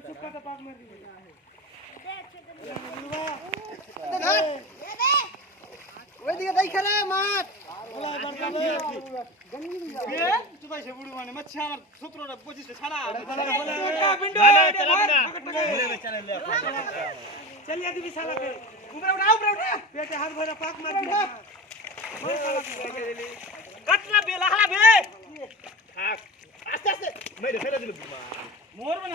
चुपका तुदा तो पाग मर रही है ओए दिखा दही खा रहा है मार बोला बर्तन ले गंदी है ये तू भाई से माने मच्छर सूत्रों ने पोछी से छाना बोला बोला ले मार बोले साला के उमरा उठा उमरा उठा बेटे हाथ पाक मार दिया मार साला के बे आस्ते आस्ते मैं रे फेरा मोर में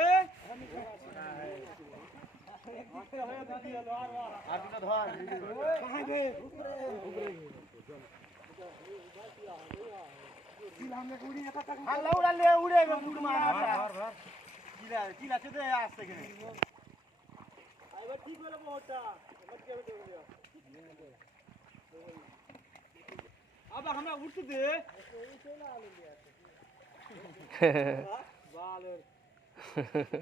आ दिया द्वार वाला आ दिया द्वार कहां गए ऊपर ऊपर किला में उड़ी आता तक हां लौड़ा ले उड़े में मुड़ मार किला किला चले आस्ते के आ बस ठीक वाला मोटा मत के बैठे हो अब हमें उठ दे चला ले आते वाले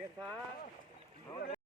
Metade.